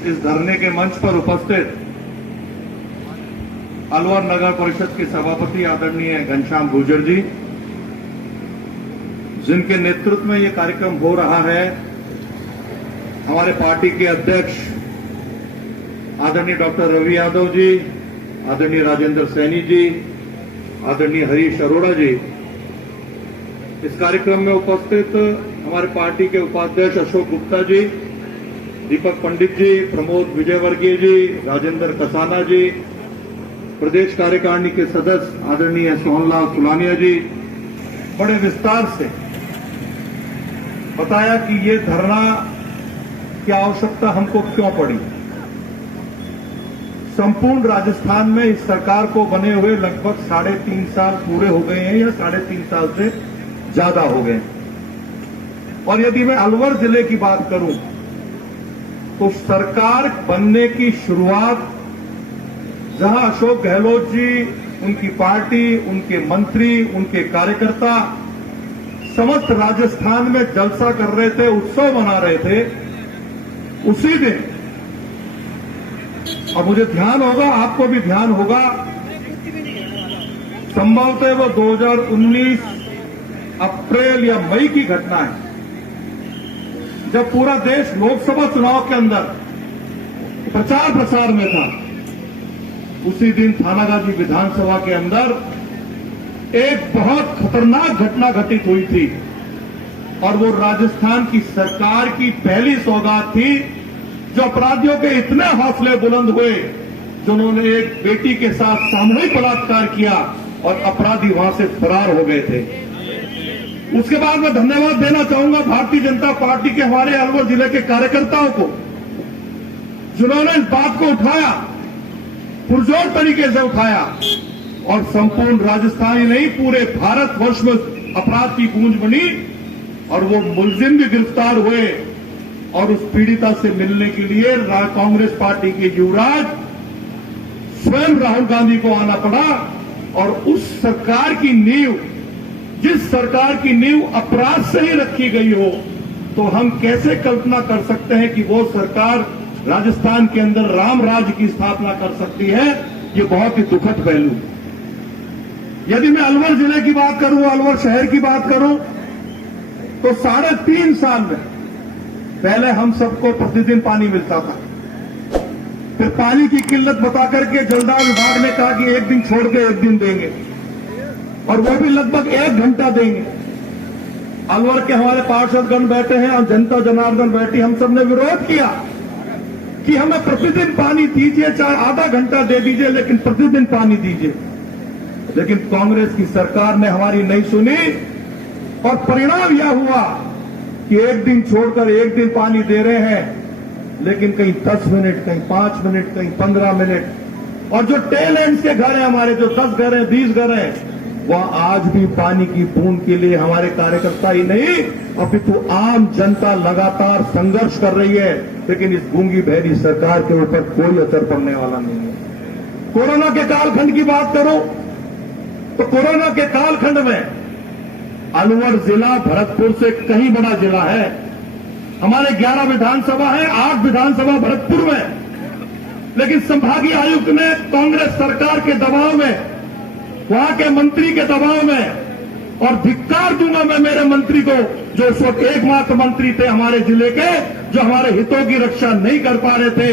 इस धरने के मंच पर उपस्थित अलवर नगर परिषद के सभापति आदरणीय घनश्याम गुर्जर जी, जिनके नेतृत्व में ये कार्यक्रम हो रहा है, हमारे पार्टी के अध्यक्ष आदरणीय डॉक्टर रवि यादव जी, आदरणीय राजेंद्र सैनी जी, आदरणीय हरीश अरोड़ा जी, इस कार्यक्रम में उपस्थित हमारे पार्टी के उपाध्यक्ष अशोक गुप्ता जी, दीपक पंडित जी, प्रमोद विजयवर्गीय जी, राजेंद्र कसाना जी, प्रदेश कार्यकारिणी के सदस्य आदरणीय सोहनलाल सुलानिया जी, बड़े विस्तार से बताया कि ये धरना की आवश्यकता हमको क्यों पड़ी। संपूर्ण राजस्थान में इस सरकार को बने हुए लगभग 3.5 साल पूरे हो गए हैं या 3.5 साल से ज्यादा हो गए। और यदि मैं अलवर जिले की बात करूं तो सरकार बनने की शुरुआत जहां अशोक गहलोत जी, उनकी पार्टी, उनके मंत्री, उनके कार्यकर्ता समस्त राजस्थान में जलसा कर रहे थे, उत्सव मना रहे थे, उसी दिन, और मुझे ध्यान होगा, आपको भी ध्यान होगा, संभवतः वो 2019 अप्रैल या मई की घटना है, जब पूरा देश लोकसभा चुनाव के अंदर प्रचार प्रसार में था। उसी दिन थानागाजी विधानसभा के अंदर एक बहुत खतरनाक घटना घटित हुई थी और वो राजस्थान की सरकार की पहली सौगात थी, जो अपराधियों के इतने हौसले बुलंद हुए जिन्होंने एक बेटी के साथ सामूहिक बलात्कार किया और अपराधी वहां से फरार हो गए थे। उसके बाद मैं धन्यवाद देना चाहूंगा भारतीय जनता पार्टी के हमारे अलवर जिले के कार्यकर्ताओं को, जिन्होंने इस बात को उठाया, पुरजोर तरीके से उठाया और संपूर्ण राजस्थान ही नहीं पूरे भारतवर्ष में अपराध की गूंज बनी और वो मुलजिम भी गिरफ्तार हुए और उस पीड़िता से मिलने के लिए कांग्रेस पार्टी के युवराज स्वयं राहुल गांधी को आना पड़ा। और उस सरकार की नींव, जिस सरकार की नींव अपराध से ही रखी गई हो, तो हम कैसे कल्पना कर सकते हैं कि वो सरकार राजस्थान के अंदर राम राज्य की स्थापना कर सकती है। ये बहुत ही दुखद पहलू। यदि मैं अलवर जिले की बात करूं, अलवर शहर की बात करूं, तो 3.5 साल में पहले हम सबको प्रतिदिन पानी मिलता था। फिर पानी की किल्लत बता करके जलदाय विभाग ने कहा कि एक दिन छोड़ के एक दिन देंगे, और वो भी लगभग 1 घंटा देंगे। अलवर के हमारे पार्षदगण बैठे हैं और जनता जनार्दन बैठी, हम सबने विरोध किया कि हमें प्रतिदिन पानी दीजिए, चाहे आधा घंटा दे दीजिए, लेकिन प्रतिदिन पानी दीजिए। लेकिन कांग्रेस की सरकार ने हमारी नहीं सुनी और परिणाम यह हुआ कि एक दिन छोड़कर एक दिन पानी दे रहे हैं, लेकिन कहीं 10 मिनट, कहीं 5 मिनट, कहीं 15 मिनट। और जो टेल एंड के घर हैं हमारे, जो 10 घर हैं, 20 घर हैं, वह आज भी पानी की बूंद के लिए हमारे कार्यकर्ता ही नहीं अपितु आम जनता लगातार संघर्ष कर रही है। लेकिन इस गूंगी बहरी सरकार के ऊपर कोई असर पड़ने वाला नहीं है। कोरोना के कालखंड की बात करो तो कोरोना के कालखंड में अलवर जिला भरतपुर से कहीं बड़ा जिला है। हमारे 11 विधानसभा है, 8 विधानसभा भरतपुर में, लेकिन संभागीय आयुक्त ने कांग्रेस सरकार के दबाव में, वहां के मंत्री के दबाव में, और धिक्कार दूंगा मैं मेरे मंत्री को, जो उस वक्त एकमात्र मंत्री थे हमारे जिले के, जो हमारे हितों की रक्षा नहीं कर पा रहे थे।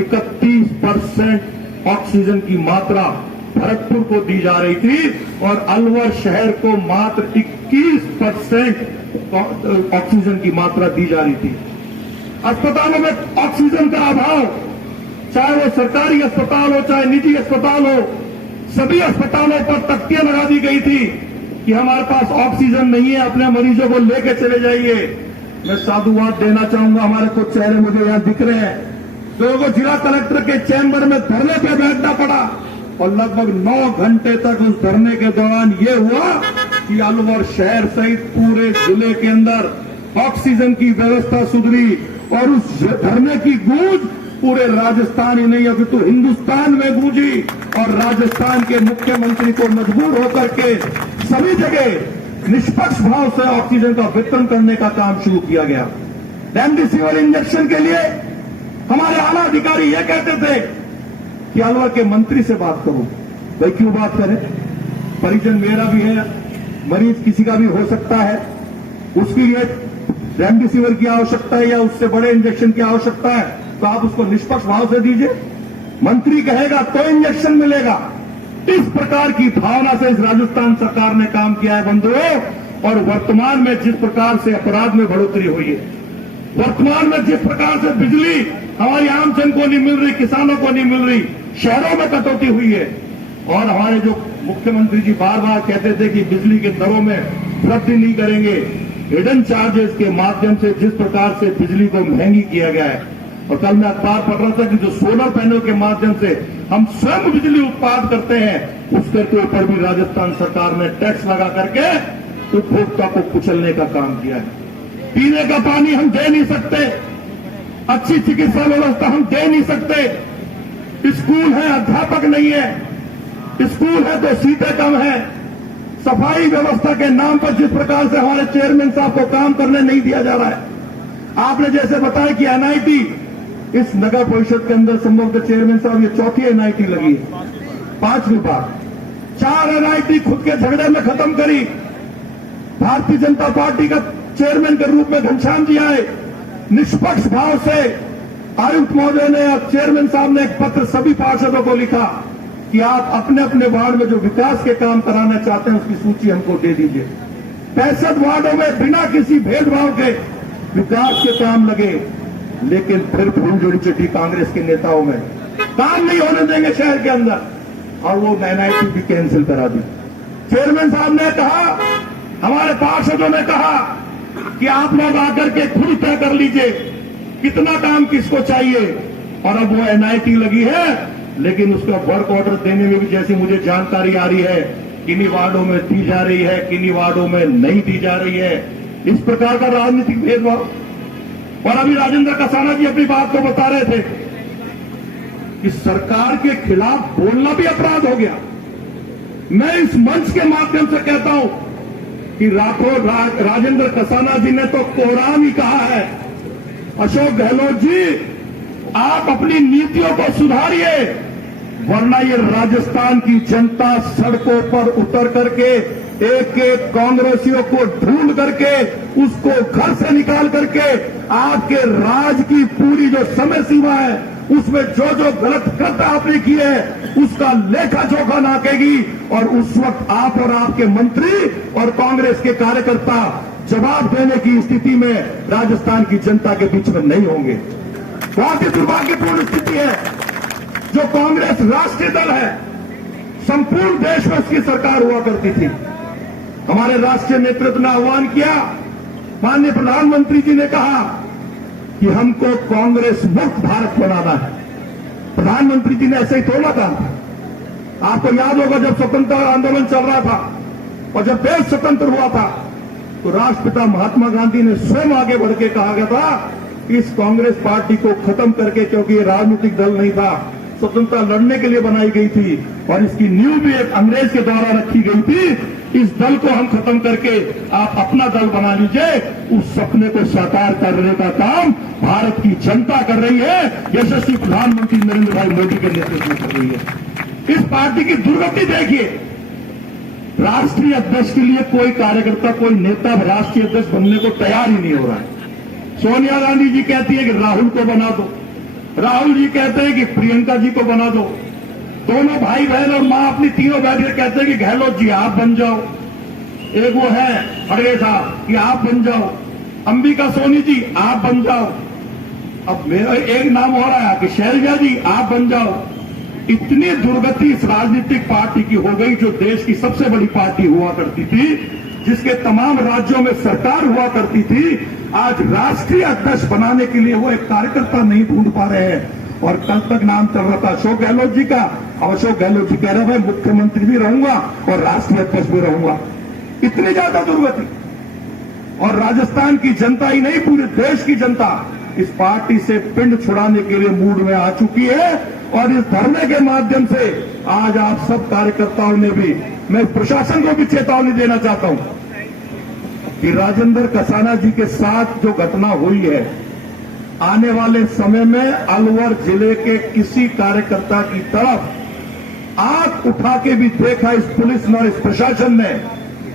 31% ऑक्सीजन की मात्रा भरतपुर को दी जा रही थी और अलवर शहर को मात्र 21% ऑक्सीजन की मात्रा दी जा रही थी। अस्पतालों में ऑक्सीजन का अभाव, चाहे वो सरकारी अस्पताल हो चाहे निजी अस्पताल हो, सभी अस्पतालों पर तख्तियां लगा दी गई थी कि हमारे पास ऑक्सीजन नहीं है, अपने मरीजों को लेकर चले जाइए। मैं साधुवाद देना चाहूंगा, हमारे कुछ चेहरे मुझे यहां दिख रहे हैं, लोगों को जिला कलेक्टर के चैम्बर में धरने पे बैठना पड़ा और लगभग 9 घंटे तक उस धरने के दौरान ये हुआ कि अलवर शहर सहित पूरे जिले के अंदर ऑक्सीजन की व्यवस्था सुधरी और उस धरने की गूंज पूरे राजस्थान ही नहीं अभी तो हिंदुस्तान में गूंजी और राजस्थान के मुख्यमंत्री को मजबूर होकर के सभी जगह निष्पक्ष भाव से ऑक्सीजन का वितरण करने का काम शुरू किया गया। रेमडेसिविर इंजेक्शन के लिए हमारे आला अधिकारी ये कहते थे कि अलवर के मंत्री से बात करो। भाई क्यों बात करें? परिजन मेरा भी है, मरीज किसी का भी हो सकता है, उसके लिए रेमडेसिविर की आवश्यकता है या उससे बड़े इंजेक्शन की आवश्यकता है, तो आप उसको निष्पक्ष भाव से दीजिए। मंत्री कहेगा तो इंजेक्शन मिलेगा। इस प्रकार की भावना से इस राजस्थान सरकार ने काम किया है बंधुओं। और वर्तमान में जिस प्रकार से अपराध में बढ़ोतरी हुई है, वर्तमान में जिस प्रकार से बिजली हमारी आम जन को नहीं मिल रही, किसानों को नहीं मिल रही, शहरों में कटौती हुई है, और हमारे जो मुख्यमंत्री जी बार बार कहते थे कि बिजली के दरों में वृद्धि नहीं करेंगे, हिडन चार्जेस के माध्यम से जिस प्रकार से बिजली को महंगी किया गया है। और कल मैं अखबार पढ़ रहा था कि जो सोलर पैनल के माध्यम से हम स्वयं बिजली उत्पादन करते हैं, उसके ऊपर भी राजस्थान सरकार ने टैक्स लगा करके उपभोक्ता को कुचलने का काम किया है। पीने का पानी हम दे नहीं सकते, अच्छी चिकित्सा व्यवस्था हम दे नहीं सकते, स्कूल है अध्यापक नहीं है, स्कूल है तो सीटें कम है, सफाई व्यवस्था के नाम पर जिस प्रकार से हमारे चेयरमैन साहब को काम करने नहीं दिया जा रहा है। आपने जैसे बताया कि एनआईटी इस नगर परिषद के अंदर संभवतः चेयरमैन साहब ये चौथी एनआईटी लगी है, 5वीं बार। 4 एनआईटी खुद के झगड़े में खत्म करी। भारतीय जनता पार्टी का चेयरमैन के रूप में घनश्याम जी आए, निष्पक्ष भाव से आयुक्त महोदय ने और चेयरमैन साहब ने एक पत्र सभी पार्षदों को लिखा कि आप अपने अपने वार्ड में जो विकास के काम कराना चाहते हैं उसकी सूची हमको दे दीजिए। 65 वार्डों में बिना किसी भेदभाव के विकास के काम लगे, लेकिन फिर फूलझड़ी चटी कांग्रेस के नेताओं में काम नहीं होने देंगे शहर के अंदर, और वो एनआईटी भी कैंसिल करा दी। चेयरमैन साहब ने कहा, हमारे पार्षदों ने कहा कि आप लोग आकर के खुद तय कर लीजिए कितना काम किसको चाहिए, और अब वो एनआईटी लगी है, लेकिन उसका वर्क ऑर्डर देने में भी जैसी मुझे जानकारी आ रही है, किन्हीं वार्डों में दी जा रही है, किन्हीं वार्डों में नहीं दी जा रही है। इस प्रकार का राजनीतिक भेदभाव। और अभी राजेंद्र कसाना जी अपनी बात को बता रहे थे कि सरकार के खिलाफ बोलना भी अपराध हो गया। मैं इस मंच के माध्यम से कहता हूं कि राजेंद्र कसाना जी ने तो कोराम ही कहा है। अशोक गहलोत जी, आप अपनी नीतियों को सुधारिए, वरना ये राजस्थान की जनता सड़कों पर उतर करके एक एक कांग्रेसियों को ढूंढ करके उसको घर से निकाल करके आपके राज की पूरी जो समय सीमा है उसमें जो जो गलत कृत्य आपने किए हैं उसका लेखा जोखा नाकेगी, और उस वक्त आप और आपके मंत्री और कांग्रेस के कार्यकर्ता जवाब देने की स्थिति में राजस्थान की जनता के बीच में नहीं होंगे। बहुत ही दुर्भाग्यपूर्ण स्थिति है। जो कांग्रेस राष्ट्रीय दल है, संपूर्ण देश में उसकी सरकार हुआ करती थी। हमारे राष्ट्रीय नेतृत्व ने आह्वान किया, माननीय प्रधानमंत्री जी ने कहा कि हमको कांग्रेस मुक्त भारत बनाना है। प्रधानमंत्री जी ने ऐसे ही थोड़ा कहा। आपको याद होगा जब स्वतंत्रता आंदोलन चल रहा था और जब देश स्वतंत्र हुआ था तो राष्ट्रपिता महात्मा गांधी ने स्वयं आगे बढ़ के कहा गया था इस कांग्रेस पार्टी को खत्म करके, क्योंकि ये राजनीतिक दल नहीं था, स्वतंत्रता लड़ने के लिए बनाई गई थी और इसकी नींव भी एक अंग्रेज के द्वारा रखी गई थी। इस दल को हम खत्म करके आप अपना दल बना लीजिए। उस सपने को साकार करने का काम भारत की जनता कर रही है, यशस्वी प्रधानमंत्री नरेंद्र भाई मोदी के नेतृत्व में कर रही है। इस पार्टी की दुर्गति देखिए। राष्ट्रीय अध्यक्ष के लिए कोई कार्यकर्ता, कोई नेता राष्ट्रीय अध्यक्ष बनने को तैयार ही नहीं हो रहा है। सोनिया गांधी जी कहती है कि राहुल को बना दो, राहुल जी कहते हैं कि प्रियंका जी को बना दो, दोनों भाई बहन और मां अपनी तीनों बैठ कर कहते हैं कि गहलोत जी आप बन जाओ, एक वो है खड़गे साहब कि आप बन जाओ, अंबिका सोनी जी आप बन जाओ, अब मेरा एक नाम हो रहा है कि शैलजा जी आप बन जाओ। इतनी दुर्गति इस राजनीतिक पार्टी की हो गई, जो देश की सबसे बड़ी पार्टी हुआ करती थी, जिसके तमाम राज्यों में सरकार हुआ करती थी, आज राष्ट्रीय अध्यक्ष बनाने के लिए वो एक कार्यकर्ता नहीं ढूंढ पा रहे हैं। और कल तक नाम चल रहा था अशोक गहलोत जी का, और अशोक गहलोत जी कह रहे हैं मुख्यमंत्री भी रहूंगा और राष्ट्रीय अध्यक्ष भी रहूंगा। इतनी ज्यादा दुर्गति। और राजस्थान की जनता ही नहीं, पूरे देश की जनता इस पार्टी से पिंड छुड़ाने के लिए मूड में आ चुकी है। और इस धरने के माध्यम से आज आप सब कार्यकर्ताओं ने भी, मैं प्रशासन को भी चेतावनी देना चाहता हूं कि राजेंद्र कसाना जी के साथ जो घटना हुई है आने वाले समय में अलवर जिले के किसी कार्यकर्ता की तरफ आंख उठा के भी देखा इस पुलिस और इस प्रशासन ने,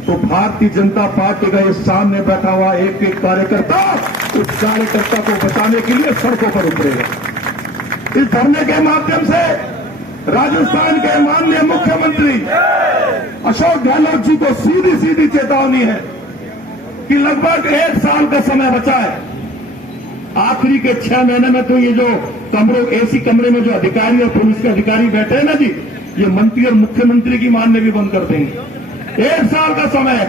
तो भारतीय जनता पार्टी का ये सामने बैठा हुआ एक एक कार्यकर्ता उस कार्यकर्ता को बचाने के लिए सड़कों पर उतरेगा। इस धरने के माध्यम से राजस्थान के माननीय मुख्यमंत्री अशोक गहलोत जी को सीधी सीधी चेतावनी है कि लगभग 1 साल का समय बचा है। आखिरी के 6 महीने में तो ये जो कमरों एसी कमरे में जो अधिकारी और पुलिस के अधिकारी बैठे हैं ना जी, ये मंत्री और मुख्यमंत्री की मानने भी बंद कर देंगे। 1 साल का समय है,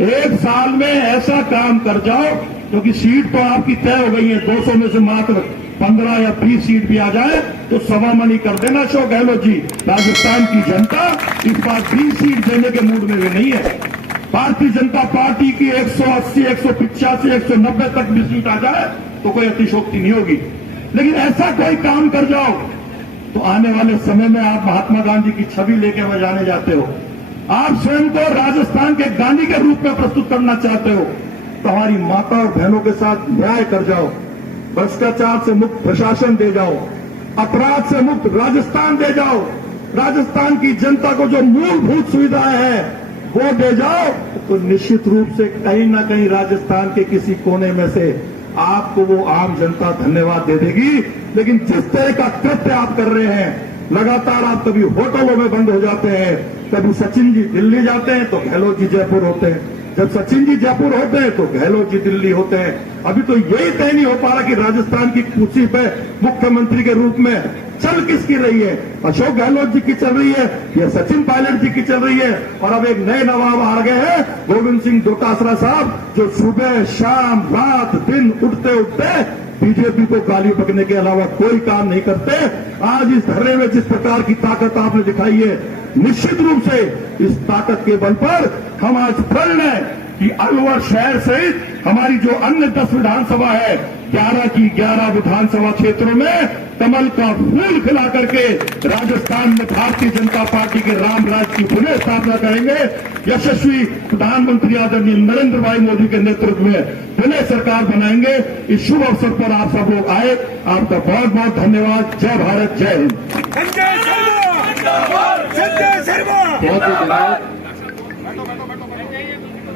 1 साल में ऐसा काम कर जाओ क्योंकि सीट तो आपकी तय हो गई है। 200 में से मात्र 15 या 20 सीट भी आ जाए तो सवा मनी कर देना अशोक गहलोत जी। राजस्थान की जनता इस बार 20 सीट देने के मूड में भी नहीं है। भारतीय जनता पार्टी की 180, 185, 190 तक भी सीट आ जाए तो कोई अतिशोक्ति नहीं होगी, लेकिन ऐसा कोई काम कर जाओ तो आने वाले समय में आप महात्मा गांधी की छवि लेके बजाने जाते हो, आप स्वयं को राजस्थान के गांधी के रूप में प्रस्तुत करना चाहते हो, तो हमारी माता और बहनों के साथ न्याय कर जाओ, भ्रष्टाचार से मुक्त प्रशासन दे जाओ, अपराध से मुक्त राजस्थान दे जाओ, राजस्थान की जनता को जो मूलभूत सुविधाएं हैं वो दे जाओ, तो निश्चित रूप से कहीं ना कहीं राजस्थान के किसी कोने में से आपको वो आम जनता धन्यवाद दे देगी। लेकिन जिस तरह का कृत्य आप कर रहे हैं, लगातार आप कभी होटलों में बंद हो जाते हैं, कभी सचिन जी दिल्ली जाते हैं तो गहलोत जी जयपुर होते हैं, जब सचिन जी जयपुर होते हैं तो गहलोत जी दिल्ली होते हैं। अभी तो यही तय नहीं हो पा रहा कि राजस्थान की कुर्सी पे मुख्यमंत्री के रूप में चल किसकी रही है, अशोक गहलोत जी की चल रही है या सचिन पायलट जी की चल रही है। और अब एक नए नवाब आ गए हैं, गोविंद सिंह डोटासरा साहब, जो सुबह शाम रात दिन उठते उठते बीजेपी को गाली बकने के अलावा कोई काम नहीं करते। आज इस धरने में जिस प्रकार की ताकत आपने दिखाई है, निश्चित रूप से इस ताकत के बल पर हम आज प्रण है कि अलवर शहर सहित हमारी जो अन्य 10 विधानसभा है, 11 की 11 विधानसभा क्षेत्रों में कमल का फूल खिला करके राजस्थान में भारतीय जनता पार्टी के राम राज्य की पुनः स्थापना करेंगे। यशस्वी प्रधानमंत्री आदरणीय नरेंद्र भाई मोदी के नेतृत्व में पुनः सरकार बनाएंगे। इस शुभ अवसर पर आप सब लोग आए, आपका बहुत बहुत धन्यवाद। जय भारत, जय हिंद। संजय शर्मा, संजय शर्मा। बहुत ही धन्यवाद।